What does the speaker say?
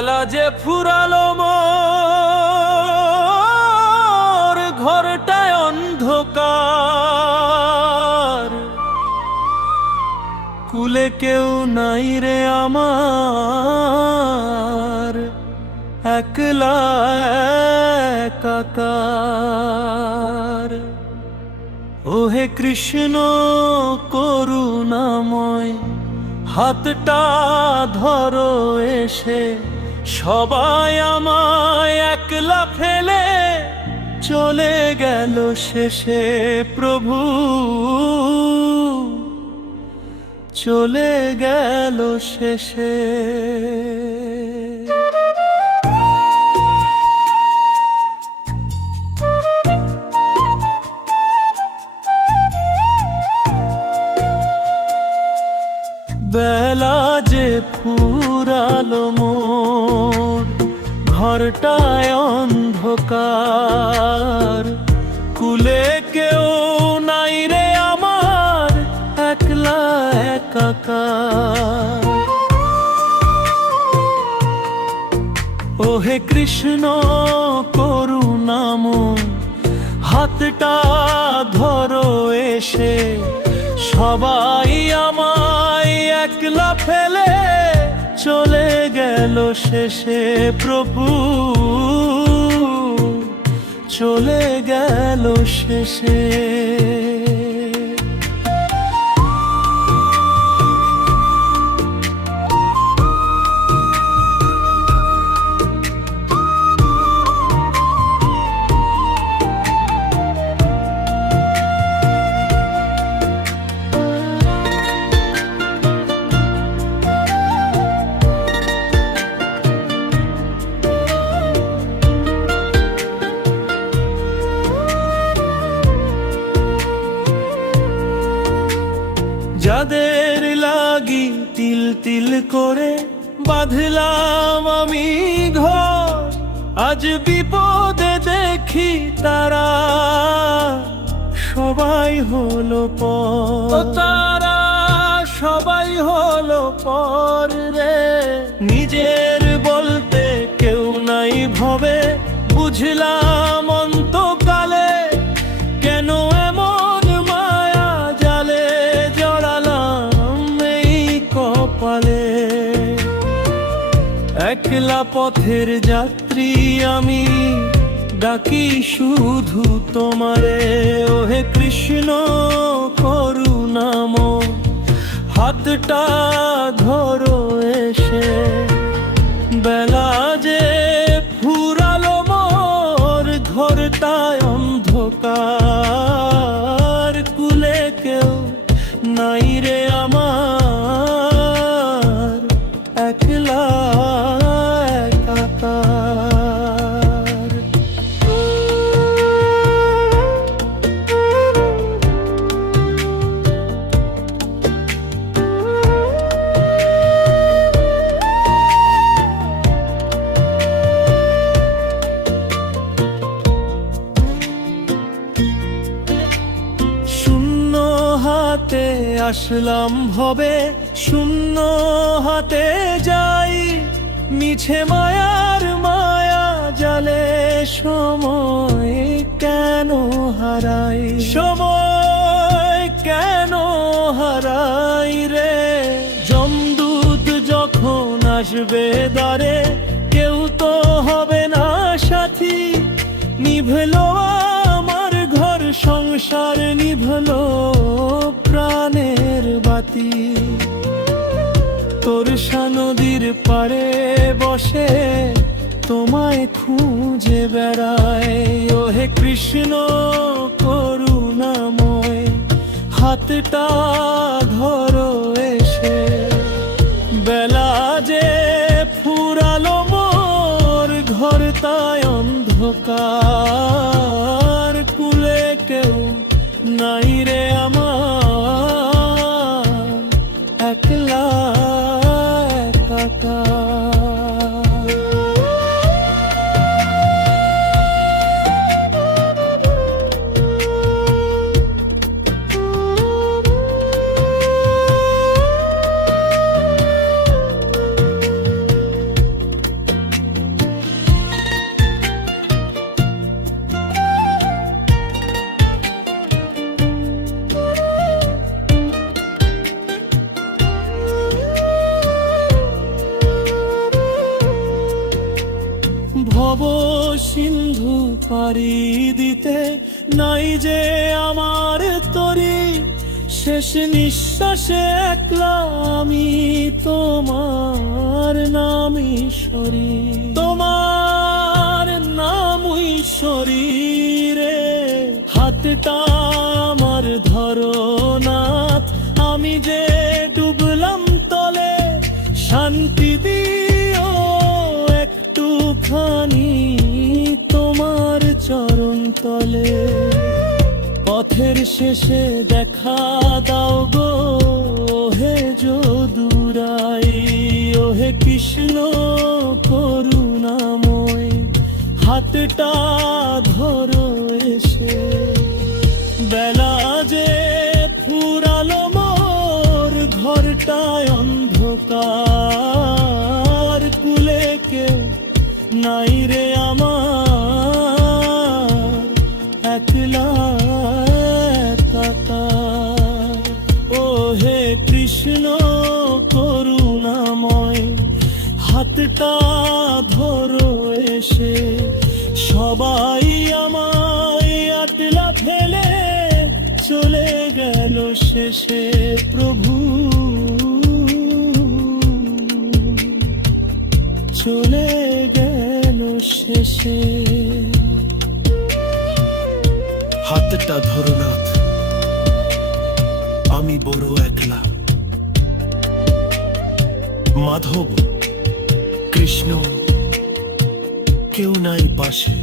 বেলা যে ফুরালো মোর ঘরটায় অন্ধকার, কুলে কেউ নাই রে আমার, একলা একাকার। ওহে কৃষ্ণ করুণাময়, হাতটা ধরো এসে, সবাই আমায় একলা ফেলে চলে গেল শেষে। প্রভু চলে গেল শেষে। বেলা যে ফুরালো মোর ঘরটায় অন্ধকার, কুলে কেউ নাই রে আমার, একলা একাকার। ওহে কৃষ্ণ করুণাময়, হাতটা ধরো এসে, সবাই আমায় একলা ফেলে চলে গেল শেষে। প্রভু চলে গেল শেষে। যাদের লাগি তিল তিল করে বাঁধলাম আমি ঘর, আজ বিপদে দেখি তারা সবাই হলো পর। তারা সবাই হলো পর রে, নিজের বলতে কেউ নাই ভবে, বুঝলাম অন্তকালে কেন এমন মায়া জালে জড়ালাম এই কপালে। একলা পথের যাত্রী আমি, ডাকি শুধু তোমারে। ওহে কৃষ্ণ করুণাময়, হাতটা ধরো এসে, বেলা যে ফুরালো মোর ঘরটায় অন্ধকার, কুলে কেউ নাই রে আমার, একলা একাকার। শূন্য হাতে আসলাম ভবে, শূন্য হাতে যাই, মিছে মায়ার মায়া জালে সময় কেন হারাই। সময় কেন হারাই রে, যমদূত যখন আসবে দ্বারে, কেউ তো হবে না সাথী। নিভলো আমার ঘর সংসার, নিভলো প্রাণের বাতি। তোরসা নদীর পারে বসে তোমায় খুঁজে বেড়াই। ওহে কৃষ্ণ করুণাময়, হাতটা ধরো এসে, বেলা যে ফুরালো মোর ঘরটায় অন্ধকার, কুলে কেউ নাই রে আমার, একলা একাকার। পারি দিতে, নাই যে আমার তরি। শেষ নিঃশ্বাসে একলা আমি তোমার নাম ঈশ্বরী, তোমার নাম ঈশ্বরী রে। হাতটা আমার ধরো নাথ, আমি যে ডুবলাম তলে, শান্তি দিও একটুখানি তোমার চরণ তলে। পথের শেষে দেখা দাও গো হে যদুরাই, ও হে কৃষ্ণ করুণাময়, হাতটা ধরো এসে। বেলা যে ফুরালো মোর ঘরটায় অন্ধকার, কুলে কেউ নাই রে আমার, একলা একাকার। ও হে কৃষ্ণ করুণাময়, হাতটা ধরো এসে। সবাই আমায় আটলা ফেলে চলে গেল শেষে প্রভু, চলে গেল শেষে। হাতটা ধরো নাথ, আমি বড় একলা। মাধব কৃষ্ণ কেউ নাই পাশে।